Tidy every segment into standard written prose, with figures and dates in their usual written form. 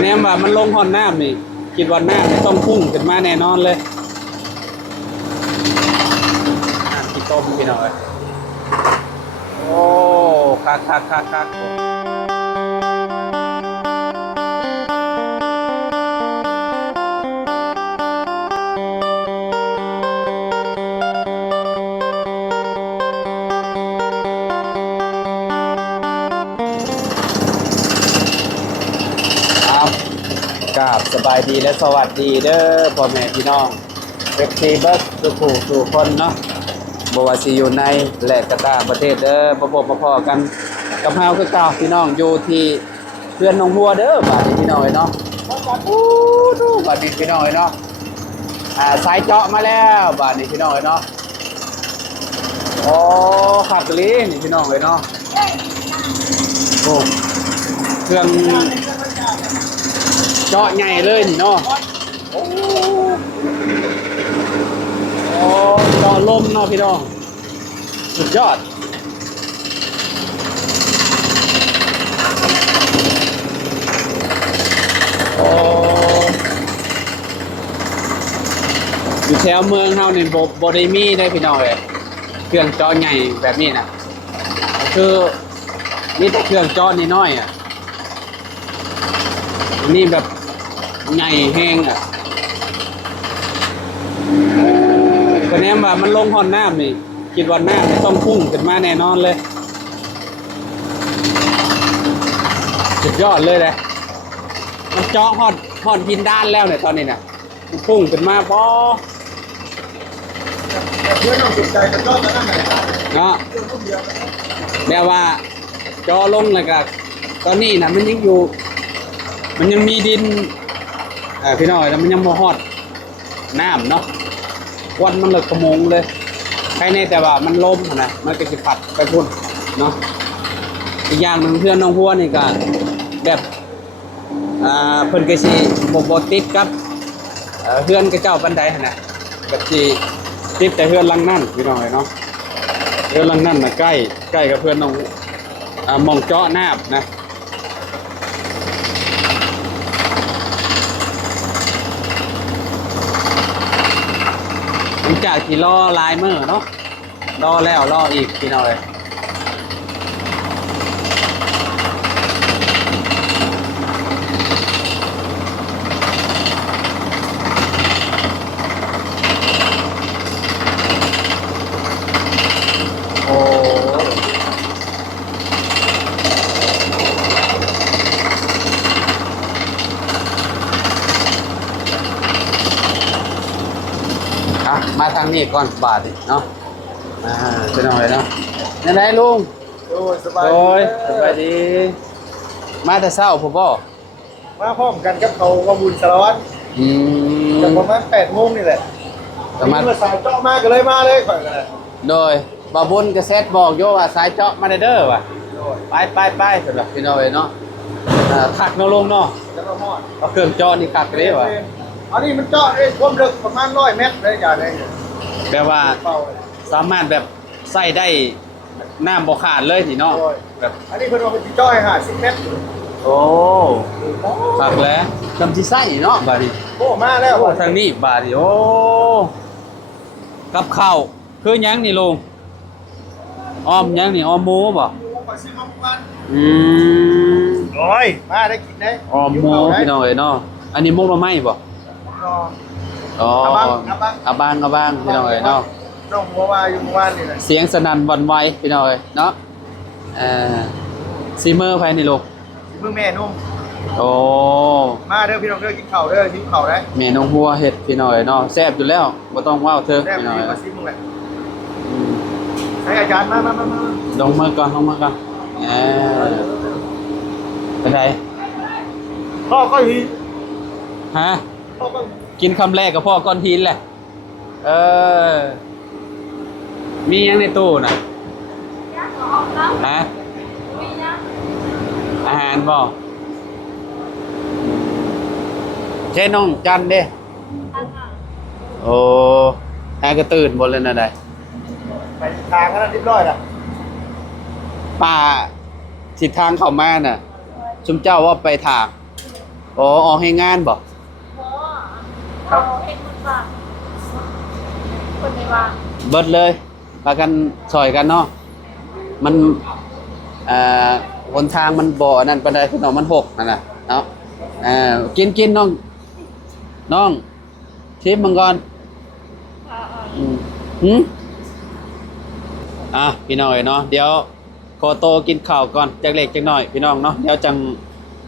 แนมว่ามันลงหอนน้ำนี่คิดว่าน้ำต้องพุ่งขึ้นมาแน่นอนเลยน้ำที่ต้มพี่น้อยโอ้คักกราบสบายดีและสวัสดีเด้อพ่อแม่พี่น้องเอฟซีเบิร์ดสู่คนเนาะบว่าสิอยู่ในและกระต่างประเทศเด้อมาพอกันกับเฮาคือเก่าพี่น้องอยู่ที่เพื่อนน้องบัวเด้อบาดนี้พี่น้อยเนาะดูบาดนี้พี่น้อยเนาะสายเจาะมาแล้วบาดนี้พี่น้อยเนาะโอ้ขับลีนี่พี่น้องเลยเนาะโอ้เครื่องเจาะใหญ่เลยนี่เนาะโอ้เจาะลมเนาะพี่น้องสุดยอดอยู่แถวเมืองเฮานี่บ่ได้มีได้พี่น้องเลยเครื่องเจาะใหญ่แบบนี้นะคือนี่แต่เครื่องเจาะนี่น้อยอ่ะนี่แบบใหญ่แห้งอ่ะก็แนมว่ามันลงหอนน้ำนี่คิดว่าน้ำต้องพุ่งขึ้นมาแน่นอนเลยสุดยอดเลยแหละมันเจาะหอดพินด้านแล้วเนี่ยตอนนี้เนี่ยมันพุ่งขึ้นมาพอเพื่อนต้องสนใจกันก็จะนั่งไหนเนาะแปลว่าเจาะลงแล้วก็ตอนนี้นะมันยังอยู่มันยังมีดินพี่น้อยแล้วมันยังบ่ฮอดน้ำเนาะควันมันเลยขโมงเลยใครในแต่ว่ามันล้มนะมันก็จะปัดไปพุ่นเนาะอีกอย่างหนึ่งเพื่อนน้องพัวนี่ก็แบบเพิ่นก็สิบ่ติดกับเพื่อนกับเจ้าปันใดนะแบบสิติดแต่เพื่อนลังนั่นพี่น้อยเนาะเพื่อนลังนั่นน่ะใกล้กับเพื่อนน้องมองเจาะน้ำนะจากที่ล่อลายมือเนาะล่อแล้วล่ออีกพี่น้อยโอ้มาทางนี้ก่อนบาทดิเนาะเป็นอะไรเนาะยังไงลุงโอ้ยสบายสบายดีมาแต่เช้าผมบอกมาพร้อมกันกับเขาว่าบุญสารวัตรแต่ประมาณ8 โมงนี่แหละแต่มาสายเจาะมาก็เลยมาเลยก่อนกันโดยบาบุญกระเซ็ตบอกโยว่าสายเจาะมาเด้อว่ะไปสำหรับพี่น้อยเนาะถักเนาะลงเนาะแล้วก็หอดเอาเครื่องเจาะนี่ถักเลยว่ะอันนี้มันเจาะได้ความลึกประมาณ100 เมตรเลยอย่างนี้แปลว่าสามารถแบบใส่ได้น้ำบ่ขาดเลยนี่เนาะแบบอันนี้เพิ่นว่าเป็นจ้อย50 เมตรโอ้ถักแล้วจำที่ใส่เนาะบาดนี้โอ้มาแล้วทางนี้บาดนี้โอ้กับข้าวคือยังนี่ลุงอ้อมยังนี่อ้อมหมูบ่โอ้ยมาได้กินได้อ้อมหมูพี่น้องเอ้ยเนาะอันนี้มุกละไม้บ่อ๋ออาบางพี่น้องเอ้ยเนาะน้องบัวว่าอยู่เมื่อวานนี่แหละเสียงสนั่นหวั่นไหวพี่น้องเอ้ยเนาะซีเมอร์ภายในโลกมือแม่นุ่มโอ้มาเด้อพี่น้องเด้อกินข้าวเด้อกินข้าวได้แม่น้องบัวเฮ็ดพี่น้องเอ้ยเนาะแซ่บอยู่แล้วบ่ต้องว้าวเถอะพี่น้องเอ้ยใช้อาจารย์มาลงมาก่อนเป็นไรพ่อก็หินฮะกินคำแรกกับพ่อก้อนหินแหละมียังในตู้น่ะฮะอาหารบ่ใช่น้องจันเด้โอ้แอร์ก็ตื่นหมดเลยนะได้ไปทางนั้นเรียบร้อยแล้วป่าทิศทางเข้ามาน่ะชุมเจ้าว่าไปทาง อ๋อออกให้งานบ่ บ่เขาเฮ็ดมันว่างคนในว่าง เบิดเลยพากันซอยกันเนาะมันอ่าหนทางมันบ่นั่นปานใดพี่น้องมันหกนั่นน่ะเนาะกินน้องน้องชิมมังก่อน อ่า หืมพี่น้อยเนาะเดี๋ยวขอโตกินข้าวก่อนจักเล็กจักน้อยพี่น้องเนาะเดี๋ยวจัง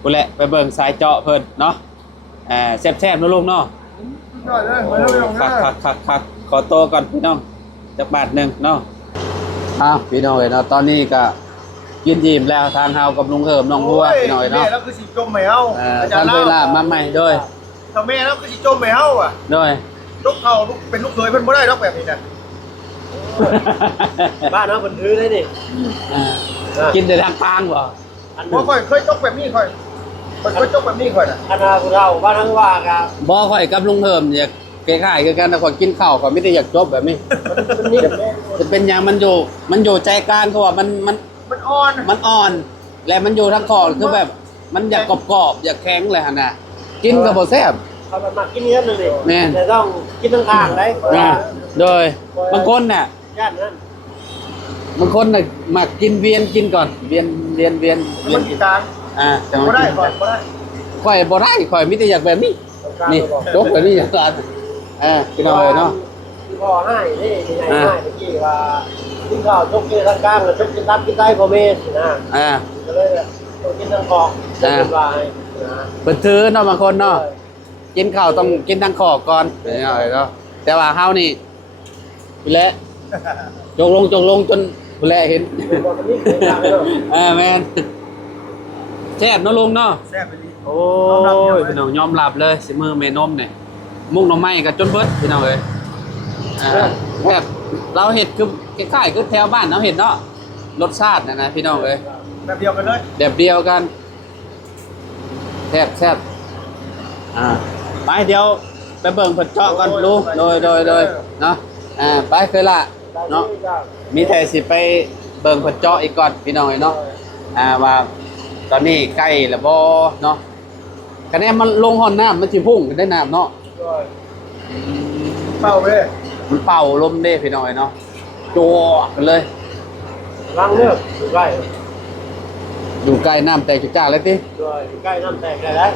กูแหละไปเบิ่งสายเจาะเพิ่นเนาะแซ่บๆเนาะลูกเนาะ ได้เลยมาเร็วๆ คั นะ กขอโตก่อนพี่น้องจักบาทหนึงเนาะพี่น้อยเนาะตอนนี้ก็กินอิ่มแล้วทางเฮากับลุงเหิมน้องบัวพี่น้อยเนาะ แม่แล้วคือสิจมไม่เฮาอาจาร ทาง ย์ เว เล่า ลามาใหม่โดย ถ้าแม่แล้วคือสิจมไม่เฮาอ่ะ โดย ลูกเขาลูกเป็นลูกเคยเพิ่นบ่ได้ดอกแบบนี้นะบ้านเฮาเพิ่นถือได้นี่ กินแต่ทางปางบ่ บ่ค่อยเคยจกแบบนี้ค่อยเคยจกแบบนี้ค่อยน่ะ คณะพวกเราบ้านทั้งว่าครับ บ่ค่อยกับลุงเหิมอยากคล้ายๆคือกันแต่คนกินข้าวก็ไม่ได้อยากจบแบบนี้ จะเป็นอย่างมันอยู่ใจกลางคือว่ามัน มันอ่อน มันอ่อน และมันอยู่ทั้งคอคือแบบ มันอยากกรอบๆอยากแข็งเลยหั่นน่ะกินก็บ่แซ่บ เขาแบบมากินเนื้อหนึ่งเลย แม่น แต่ต้องกินทั้งทางได้ โดยบางคนน่ะ ย่านนั้น บางคนน่ะมักกินเวียนกินก่อนเวียน มันกี่กลาง จัง บ่ ว่า ได้ กิน ก่อนบ่ได้ ข่อยบ่ได้ข่อยมีแต่อยากแบบนี้ นี่จกแบบนี้อย่างนั้นพี่น้องเนาะ ที่พ่อให้นี่ยังไงให้เมื่อกี้ว่ากินข้าวชกกินทั้งกลางแล้วชกกินตับกินไตพ่อแม่นะ ก็เลยต้องกินทั้งคอจะเป็นวายนะ เพิ่นถือเนาะบางคนเนาะกินข้าวต้องกินทั้งคอก่อนพี่น้องเนาะแต่ว่าเฮานี่พี่แหละจกลงจนพี่แหละเห็น บอกกันนี่เป็นอย่างไรเนาะ แม่นแซ่บเนาะลุงเนาะ แซ่บไปดี โอ้ยพี่น้องยอมรับเลยสิมือแม่นมเนี่ยมุกหน่อไม้ก็จนเบิดพี่น้องเอ้ยแบบเราเห็ดคือคล้ายๆคือแถวบ้านเราเห็ดเนาะรสชาตินะพี่น้องเอ้ย แบบเดียวกันเลย แบบเดียวกันแซ่บไปเดี๋ยวไปเบิ่งเพิ่นเจาะก่อนลุงโดยเนาะไปเคยละเนาะมีแต่สิไปเบิ่งเพิ่นเจาะอีกก่อนพี่น้องเอ้ยเนาะว่าตอนนี้ใกล้แล้วบ่เนาะคะแนนมันลงห้อนน้ำมันสิพุ่งกันได้น้ำเนาะ เป้าเว้ย มันเป่าลมเด้พี่น้อยเนาะโจกันเลย ล้างเลือกอยู่ใกล้ อยู่ใกล้น้ำแตกจุจ้าเลยติ ด้วยใกล้น้ำแตกได้แล้ว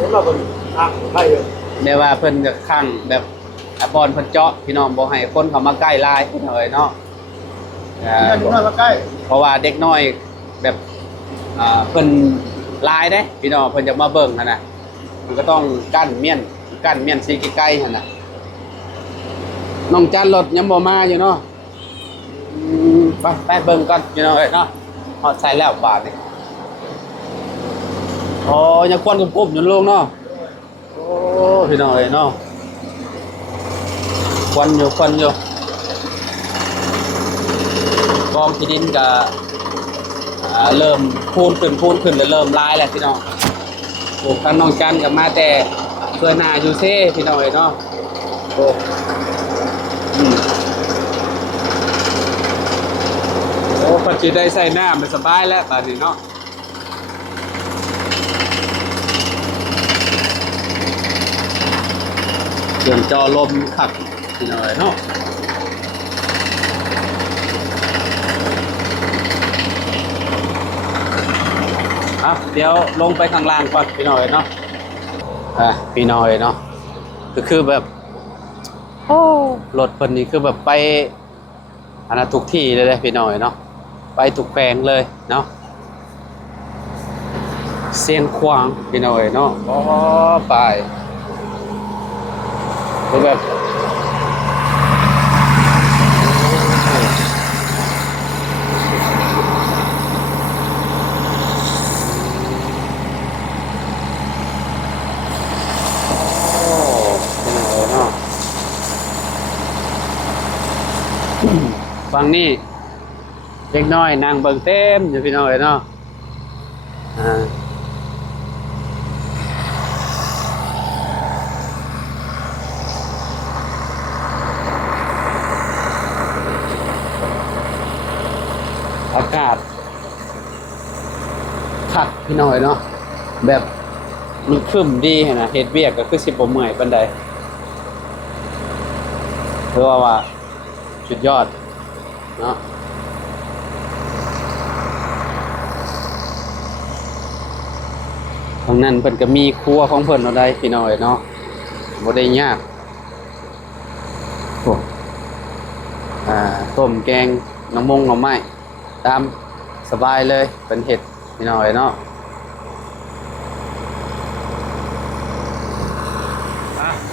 สำหรับบนทางใกล้เลย แม้ว่าเพิ่นจะขังแบบบอลเพิ่นเจาะพี่น้องบ่ให้คนเข้ามาใกล้หลายพี่น้อยเนาะ นี่ดูน้อยมาใกล้ เพราะว่าเด็กน้อยแบบเพิ่นหลายเด้พี่น้องเพิ่นจะมาเบิ่งหั่นน่ะมันก็ต้องกั้นเมียนสิใกล้ๆหั่นน่ะน้องจันรถยังบ่มาอยู่เนาะไปเบิ่งก่อนพี่น้องเอ้ยเนาะฮอดใส่แล้วบาทนี่อ๋อยังควันกุบๆอยู่ลุงเนาะโอ้พี่น้องเอ้ยเนาะควันอยู่กองที่ดินก็เริ่มพูนขึ้นแล้วเริ่มลายแล้วพี่น้องโอ้ทางน้องจันกับมาแต่เพื่อหน้าอยู่เซ่พี่น้องเอ้ยเนาะโอ้โอ้ปัจจุบันได้ใส่น้ำมันสบายแล้วตอนนี้เนาะเสียงจอลมขัดพี่น้อยเนาะเดี๋ยวลงไปข้างล่างก่อนพี่น้อยเนาะพี่น้อยเนาะก็คือแบบโอ้รถเพิ่นนี่คือแบบไปอันนั้นทุกที่เลยพี่น้อยเนาะไปทุกแปลงเลยเนาะเสียงควางพี่น้อยเนาะอ๋อไปคือแบบฟังนี่เล็กน้อยนางเบิ่งเต็มอยู่พี่น้อยเนาะอากาศคักพี่น้อยเนาะแบบ มันคึมดีนะเฮ็ดเวียกก็คือสิบ่เมื่อยปานใดเพราะว่าสุดยอดเนาะตรงนั้นเพิ่นก็มีครัวของเพิ่นเอาได้พี่น้อยเนาะบ่ได้ยากโอ้ต้มแกงหน่อไม้ตามสบายเลยเป็นเห็ดพี่น้อยเนาะ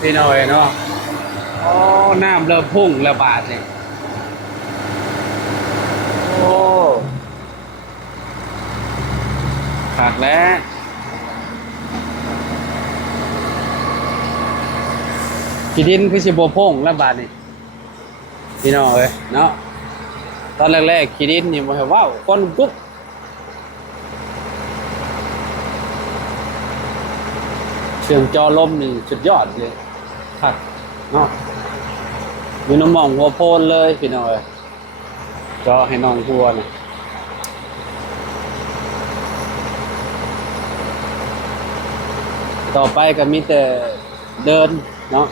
พี่น้อยเนาะอ๋อน้ำเริ่มพุ่งแล้วบาดนี่โอ้ขาดแล้วขี้ดินคือสิบ่พุ่งแล้วบาดนี่พี่น้อยเนาะตอนแรกๆขี้ดินนี่บ่ให้ว้าวก้นปุ๊บเชื่องจอลมนี่สุดยอดเลยครับเนาะมีน้ำหม่องหัวโพนเลยพี่น้อยจอให้น้องหัวนี่ต่อไปก็มีแต่เดินเนาะ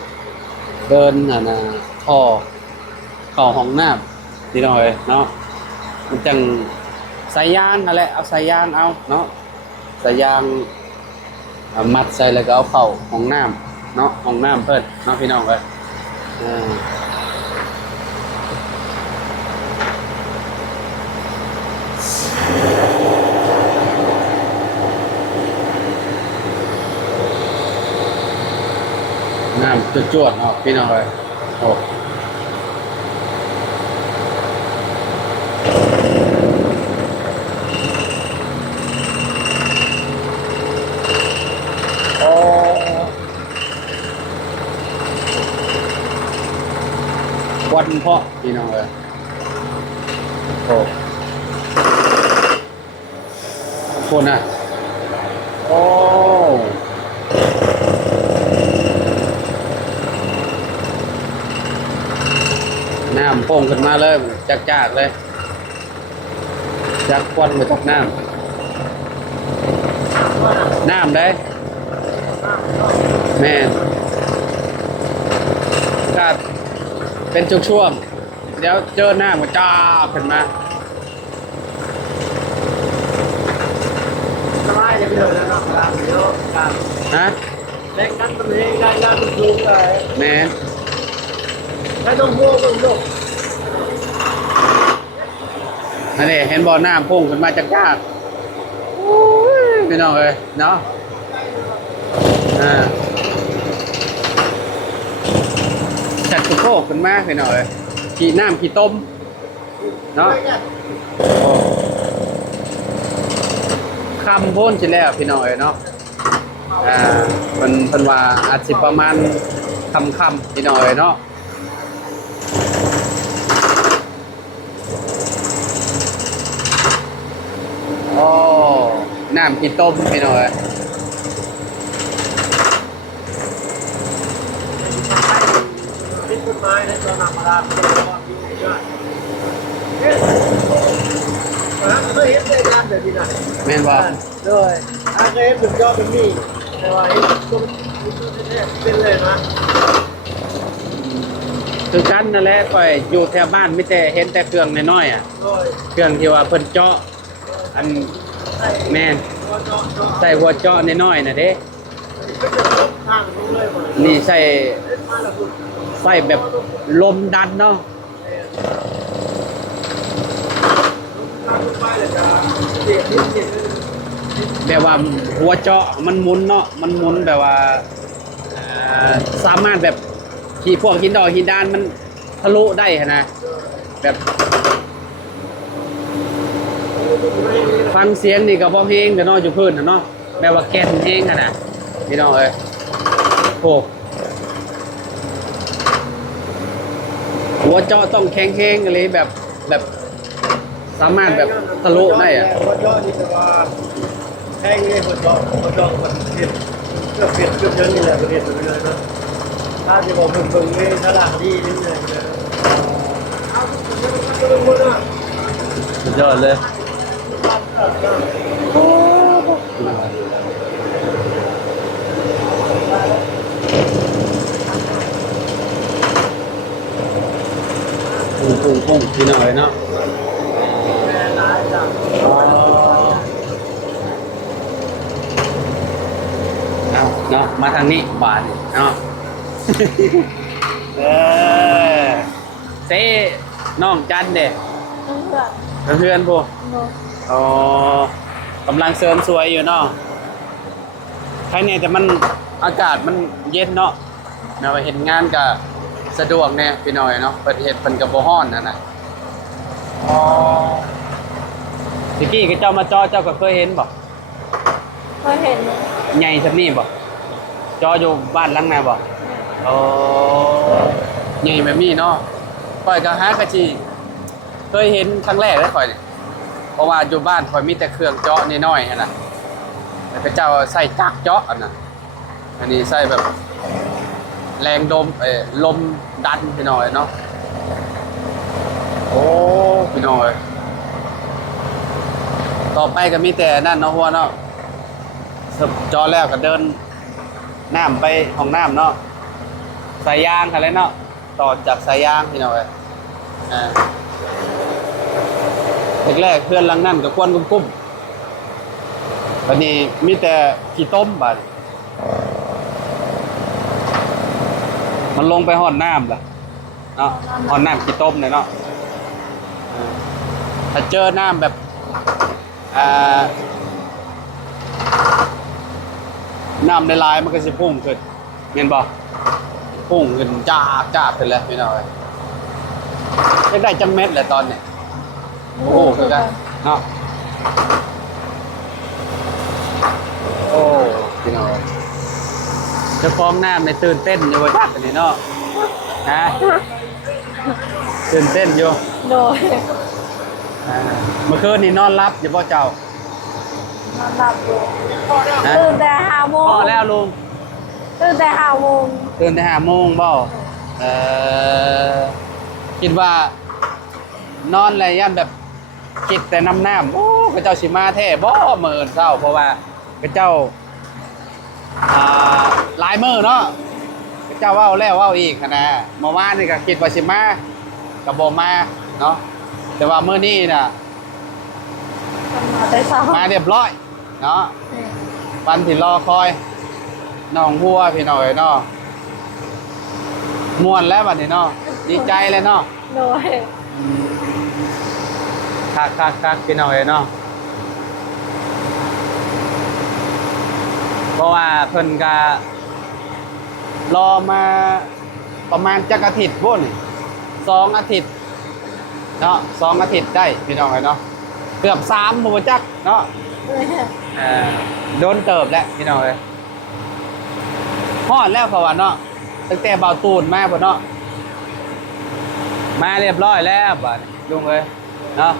เดินท่อเข้าห้องน้ำพี่น้อยเนาะมันจังสายยางนั่นแหละเอาสายยางเอาเนาะสายยางมัดใส่แล้วก็เอาเข้าห้องน้ำเนาะห้องน้ำเพิ่นเนาะพี่น้องเอ้ยน้ำจวดๆเนาะพี่น้องเอ้ยโอ้ควันเพาะพี่น้องเอ้ยโอ้คนอ่ะโอ้น้ำโป่งขึ้นมาเลยจากเลยจากควันมาจากน้ำได้แม่ก็เป็นช่วงๆเดี๋ยวเจอหน้ามันจ้าขึ้นมาสบายเลยแล้วเนาะครับเดี๋ยวครับ ฮะ แรงกันมันเองแรงกันมันสูงเลย แม่ ไม่ต้องห่วงไม่ต้องห่วง นั่นเองเห็นบ่อน้ำพุ่งขึ้นมาจากยากพี่น้องเอ้ยเนาะจัดกุโคกขึ้นมาพี่น้องเอ้ยขี่น้ำขี่ต้มเนาะคำพ่นสิแล้วพี่น้องเอ้ยเนาะมันว่าอาจสิประมาณคำพี่น้องเอ้ยเนาะโอ้น้ำกี่ต้มพี่น้อยเป็นต้นไม้ในตัวน้ำมาดามเป็นความดีเยอะเคยเห็นในงานแบบนี้นะ แม่นว่า ด้วยเคยเห็นถึงยอดเป็นนี่แต่ว่าเห็นต้นเป็นเลยนะ คือกันนั่นแหละข่อยอยู่แถวบ้านไม่แต่เห็นแต่เครื่องน้อยๆอ่ะเครื่องที่ว่าเพิ่นเจาะอันแม่นใส่หัวเจาะน้อยๆน่ะเด้นี่ใส่แบบลมดันเนาะแบบว่าหัวเจาะมันหมุนเนาะมันหมุนแบบว่าสามารถแบบพวกหินดอกหินดานมันทะลุได้นะแบบฟังเสียงนี่ก็บ่เฮงก็นอนอยู่พื้นเนาะแบบว่าแก่นเฮงนะพี่น้องเอ้ยโอ้หัวเจาะต้องแข็งเฮงอะไรแบบสามารถแบบทะลุได้อะหัวเจาะนี่แต่ว่าแห้งเลยหัวเจาะมันเปลี่ยนเกือบเยอะนี่แหละเปลี่ยนไปเลยนะถ้าจะบอกมึงนี่ฉลาดดีนิดนึงเลยเอาทุกคนนะ สุดยอดเลย กุ้งพี่น้อยเนาะ หลายอย่าง อ๋อเอาเนาะมาทางนี้บาทเนาะ เออเซ่น้องจันเด้ เพื่อน เพื่อนพวก โน อ๋อกำลังเสริมสวยอยู่เนาะใครเนี่ยแต่มันอากาศมันเย็นเนาะเนาะเห็นงานก็สะดวกเนี่ยพี่น้อยเนาะเปิดเห็ดเป็นกับโบฮ้อนนั่นน่ะอ๋อตะกี้ก็เจ้ามาจอเจ้าก็เคยเห็นบ่ เคยเห็น ใหญ่สักนี่บ่จออยู่บ้านหลังไหนบ่อ๋อใหญ่แบบนี้เนาะข่อยก็หากะจีเคยเห็นครั้งแรกเลยข่อยนี่เพราะว่าอยู่บ้านข่อยมีแต่เครื่องเจาะน้อยๆหั่นน่ะแล้วก็เจ้าใส่จักรเจาะอันน่ะอันนี้ใส่แบบแรงดมลมดันพี่น้อยเนาะโอ้พี่น้อยต่อไปก็มีแต่นั่นเนาะหัวเนาะจอแล้วก็เดินน้ำไปห้องน้ำเนาะสายยางอะไรเนาะต่อจากสายยางพี่น้อยแรกๆเพื่อนหลังนั่นก็ควนกุ้มๆวันนี้มีแต่ขี้ต้มบัดมันลงไปห่อนน้ำล่ะเนาะห่อนน้ำขี้ต้มเลยเนาะถ้าเจอน้ำแบบน้ำในลายมันก็จะพุ่งขึ้นเห็นบ่พุ่งขึ้นจ้าขึ้นแล้วพี่น้อยได้จังเม็ดเลยตอนเนี้ยโอ้โหคือกันเนาะโอ้พี่น้อยจะฟ้องน้ำในตื่นเต้นอยู่ว่าจักอันนี้เนาะฮะตื่นเต้นอยู่ โดย เมื่อคืนนี่นอนรับอยู่บ่เจ้าน อนหลับอยู่ ฮะ ตื่นแต่5 โมง พอแล้วลุง ตื่นแต่5 โมง ตื่นแต่5 โมงบ่คิดว่านอนอะไรย่านแบบคิดแต่น้ำโอ้กระเจ้าสิมาแท้บ่มื้ออื่นเช้าเพราะว่ากระเจ้าหลายมื้อเนาะกระเจ้าเว้าแล้วเว้าอีกหั้นนะเมื่อวานนี่ก็คิดว่าสิมาก็บ่มาเนาะแต่ว่ามื้อนี้น่ะ มันมาแต่เช้า มาเรียบร้อยเนาะวันที่รอคอยน้องหัวพี่น้อยเนาะม่วนแล้วบัดนี้เนาะดีใจเลยเนาะ โดย คักพี่น้อยเนาะเพราะว่าเพิ่นก็รอมาประมาณจักอาทิตย์พุ่น2 อาทิตย์เนาะ2 อาทิตย์ได้พี่น้อยเนาะเกือบ3บ่จักเนาะโดนเติบแล้วพี่น้อยฮอดแล้วเขาว่าเนาะตั้งแต่เบาตูนมาพุ่นเนาะมาเรียบร้อยแล้วบัดนี้ลุงเอ้ยเนาะ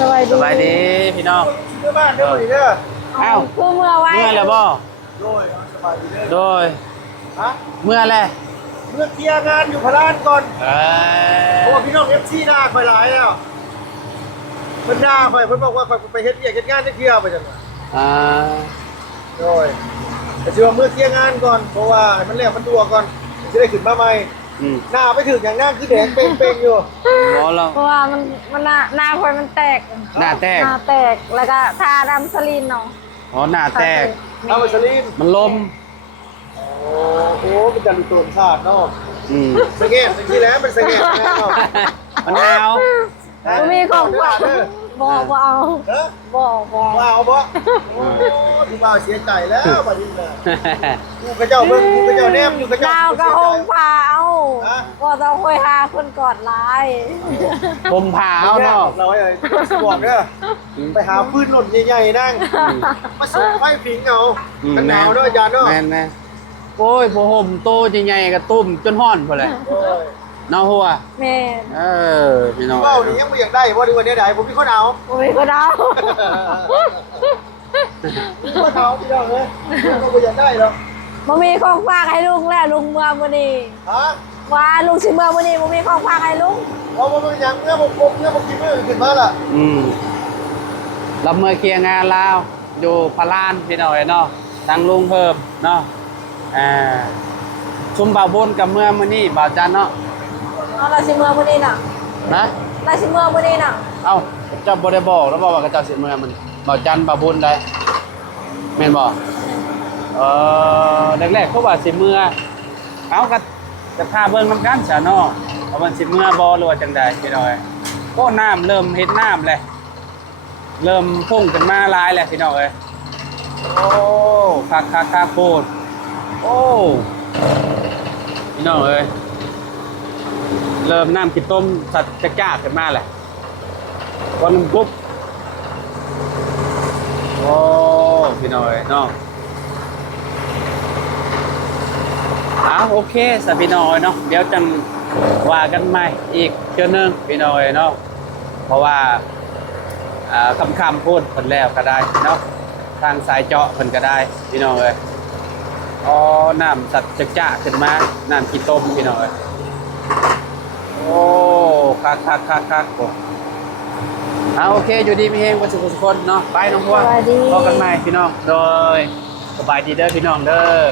สบายดี สบายดีพี่น้อง เด้อบ้านเด้อนี่เด้อ อ้าว คือเมื่อไว้ เมื่อแล้วบ่ โดยสบายดีเด้อ โดย ฮะ เมื่อแล้ว เมื่อเคลียร์งานอยู่พารานก่อน เอ เพราะว่าพี่น้อง FC ด่าข่อยหลายแล้วเพิ่นด่าข่อยเพิ่นบอกว่าข่อยไปเฮ็ดเวียกเฮ็ดงานจักเที่ยวไปจังว่า อ่า โดยแต่สิว่าเมื่อเคลียร์งานก่อนเพราะว่าให้มันแล้วมันดัวก่อนจะได้ขึ้นมาใหม่ หน้าไปถึงอย่างนั้นคือแดงเป่งๆอยู่ หมอเรา เพราะว่ามันหน้าคนมันแตก หน้าแตก หน้าแตกแล้วก็ทาดำสลินเนาะ อ๋อหน้าแตก เอาไปสลีน มันลม โอ้เป็นจันทร์ตูนชาติเนาะ อืม สะเก็ดเมื่อกี้แล้วเป็นสะเก็ดแล้ว มันหนาว บ่มีของฝากบ่เอา เด้อ บ่ ว้าวบ่โอ้ที่บ่าวเสียใจแล้วบัดนี้น่ะกูกระเจ้าเบิ่งกูกระเจ้าแนมอยู่กระเจ้า ดาวก็คงพาเอา ฮะ บ่ต้องคุยหาคนกอดหลาย ผมผ่าเอาเนาะ เราไอ้สิบอกเด้อไปหาฟืนหล่นใหญ่ๆนั่งมาส่งไฟผิงเอากันหนาวเนาะอาจารย์เนาะ แม่นโอ้ยผมห่มโตใหญ่ๆกระตุ้มจนห้อนพุ่นแหละ โอ้ย เนาะหัว แม่น พี่น้อง เว้านี่ยังบ่อยากได้บ่ดีกว่านี้ได้ผมมีคนเอา บ่มีคนเอา ว่าเขาพี่น้องเอ้ยเราบ่อยากได้หรอก บ่มีของฝากให้ลุงแล้วลุงเมื่อมื้อนี้ ฮะ ว่าลุงสิเมื่อมื้อนี้บ่มีของฝากให้ลุง เอาบ่เป็นหยังเมื่อผมกินมื้อขึ้นมาล่ะ รับมือเคลียร์งานแล้วอยู่พารานพี่น้อยเนาะตั้งลุงเพิ่มเนาะชุมบ่าวบนกับเมื่อมื้อนี้บ่าวจันเนาะ เอาล่ะสิเมื่อมื้อนี้น่ะ นะ ได้ชิมเมื่อวันนี้น่ะ เอ้าเจ้าบ่ได้บอกแล้วบอกว่ากระเจ้าสิเมื่อมันบ่จันทร์บ่บุญได้แม่นบ่แรกๆเขาว่าสิเมื่อเอาก็จะพาเบิ่งนำกันซะเนาะว่ามันสิเมื่อบ่หรือว่าจังใดพี่น้อยก็น้ำเริ่มเฮ็ดน้ำแล้วเริ่มพุ่งขึ้นมาหลายแล้วพี่น้องเอ้ยโอ้คักโคตรโอ้พี่น้องเอ้ยเริ่มน้ำขี้ต้มสัตว์จะจ้าขึ้นมาแหละวันนึงปุ๊บโอ้พี่น้อยเนาะโอเคสพี่น้อยเนาะเดี๋ยวจังว่ากันใหม่อีกเทื่อนึงพี่น้อยเนาะเพราะว่าคำพูดเพิ่นแล้วก็ได้เนาะทางสายเจาะเพิ่นก็ได้พี่น้องเอ้ยน้ำสัตว์จะจ้าขึ้นมาน้ำขี้ต้มพี่น้องเอ้ยโอ้คักโอ้โอเคอยู่ดีมีเฮงกันทุกคนเนาะไปน้องพวงพบกันใหม่พี่น้องโดยสบายดีเด้อพี่น้องเด้อ